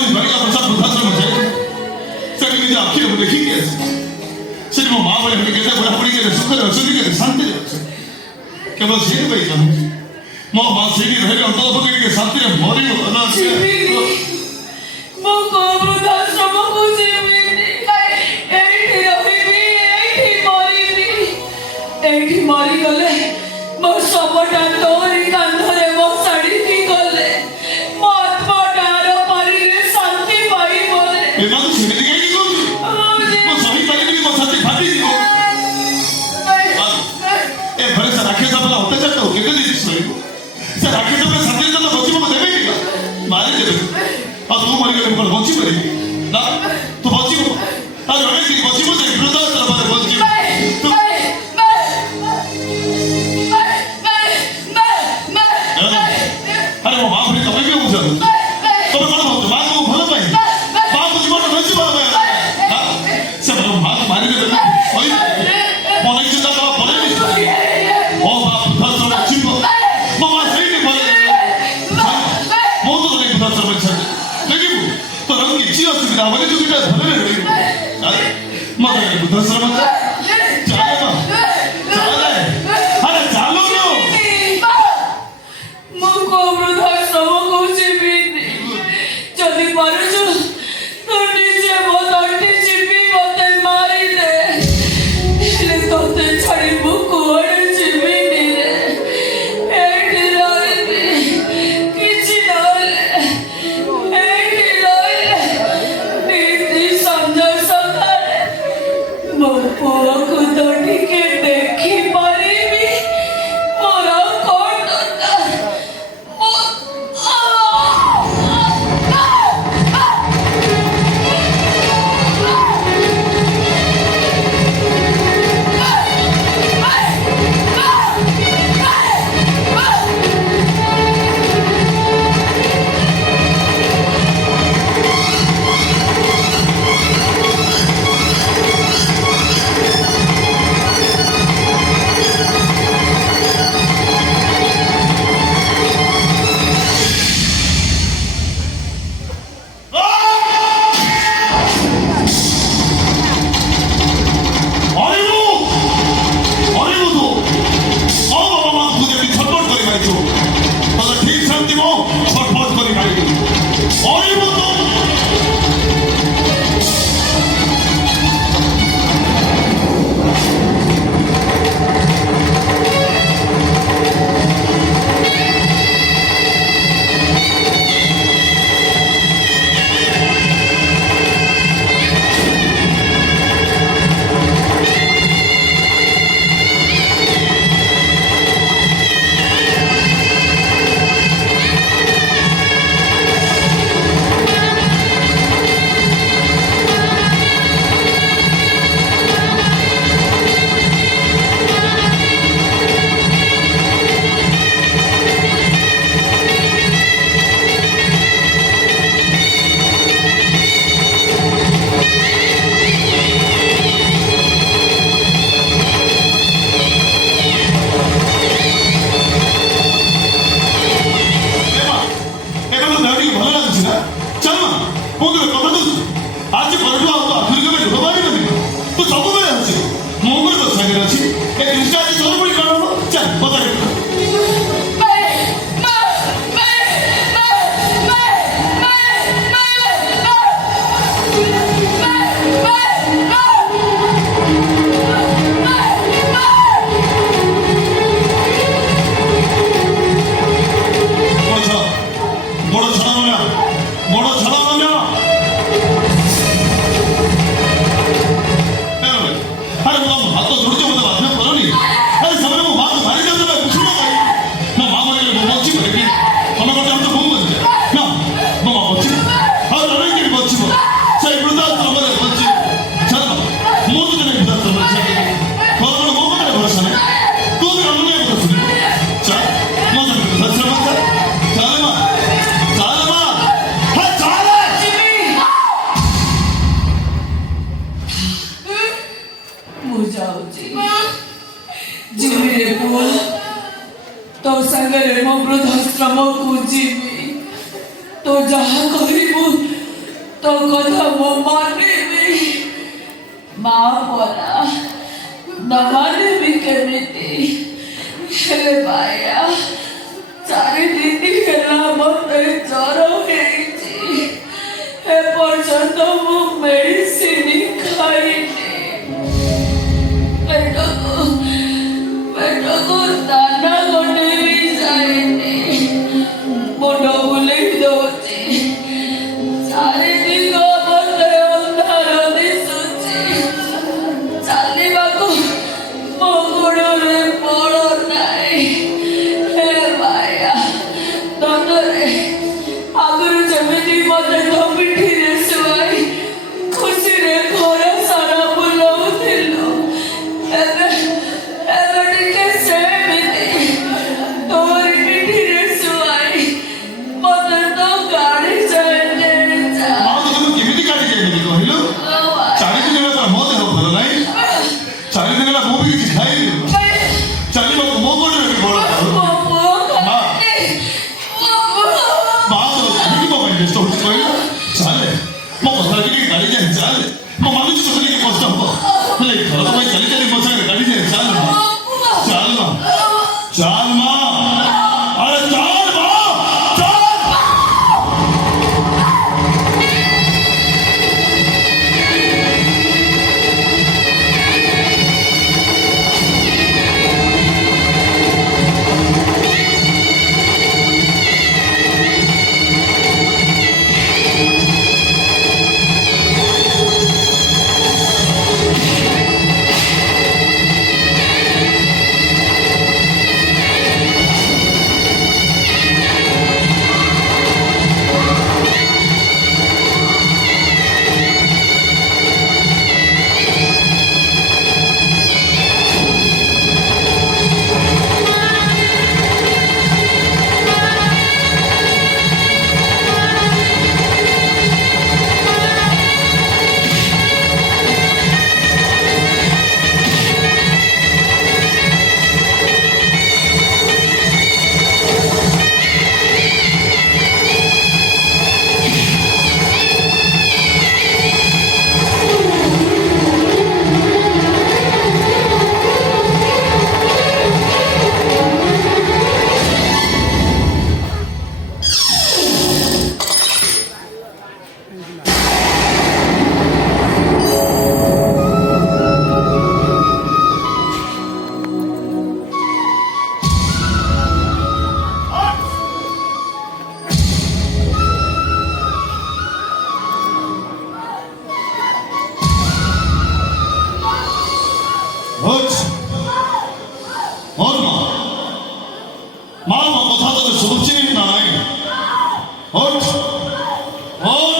दिन बड़े का प्रसाद वृद्धाश्रम में जाए सभी निज आखिर में देखी के सिर्फ वो माँ बड़े के बुढ़ा बुढ़ी के सुख और सुखी के शांति केवल सीढ़ी पे जाऊँ माँ माँ सीढ़ी रहे तो पकड़ के शांति में मौरी हो ना माँ को वृद्धाश्रम को जीवी एठी मारी गले मो सबटा तोरी कांधरे मो साड़ी थी गले मो आत्माटार पारी रे शांति पाई बोले ए मां छेड़ी के की कोन मो सही पाई की मो साथी फाटी जीवो ए भरे से राखे सब होते चलते हो के दी सही से राखे सब साथी तो बच्ची को देबे की मारे देबे आ तू मर गए पर बच्ची मरेगी ना तू बच्ची को आ जने की बच्ची को दे वृद्धाश्रम पर बच्ची तू अरे वो माँ अपनी कपड़े क्यों पूछा तो मैं बोलूँ माँ को भला पाई माँ को जीवन में बच्ची बात है हाँ सब लोग माँ को मारी दे देते वही बोले कि चलता तो बोले नहीं ओ बाप दस रुपए चिंपो माँ सही नहीं बोले वो तो नहीं दस रुपए चल लेकिन तो रंग की चीज़ सुविधा वाली जो कितना भले नहीं रही माँ तो दस रुपए तो संगरे मो वृद्धाश्रम को जीवी तो जहाँ कहबू তো কথা মানিবি মা বলা না মানিবি কেমিতি ହେଲେ ବାୟା ଚାରିଦିନ ହେଲା ମୋତେ ଜ୍ୱର ହେଇଛି ଏପର୍ଯ୍ୟନ୍ତ ମୁଁ ମେଡିସିନ ଖାଇନି ପେଟକୁ ଦାନା ଗୋଟେ ବି ଯାଇନି ମୁଣ୍ଡ ବୁଲେଇ ଦଉଛି ଚାରିଦିନ ମୋତେ ଅନ୍ଧାର ଦିଶୁଛି ଚାଲିବାକୁ ମୋ ଗୋଡ଼ରେ ବଳ ନାହିଁ ହେ ବାୟା ଦଣ୍ଡରେ ଆଗରୁ ଯେମିତି ମୋତେ ତୋ ପିଠିରେ ଶୁଆଇ ଖୁସିରେ ଘର ସାରା ବୁଲଉଥିଲୁ ଏବେ ଟିକେ ସେମିତି ତୋରି ପିଠିରେ ଶୁଆଇ ମୋତେ ତୋ ଗାଡ଼ି ଯାଏ ନେଇଯା ମା ତୋତେ କେମିତି କାଟିକି ଏମିତି କହିଲୁ? 4 ଦିନ ହେଲା ମୋ ଦେହ ଭଲ ନାହିଁ। 4 ଦିନ ହେଲା ମୁଁ ବି କିଛି ଖାଇନି। ଚାଲିବାକୁ ମୋ ଗୋଡ଼ରେ ବି ବଳ ନାହିଁ। ମା ତୋର କେମିତି ମୋ ପାଇଁ ବ୍ୟସ୍ତ ହଉଛି କହିଲୁ? ଚାଲେ ମୋ କଥା ଟିକେ ଗାଡ଼ି ଯାଏ ଚାଲେ ମୁଁ ମାନୁଛି ତୋତେ ଟିକେ କଷ୍ଟ ହବ ହେଲେ ଏ ଘର ପାଇଁ ଚାଲି ଚାଲି ମୋ ସାଙ୍ଗରେ ଗାଡ଼ି ଯାଏ ଚାଲ ମା ଚାଲ ମା ଚାଲ ମା ଆରେ ଚାଲ ମା ଚାଲ হচ্ছে ওর মা মা মা কথা তোকে শুনছি না নাই ওঠ ওঠ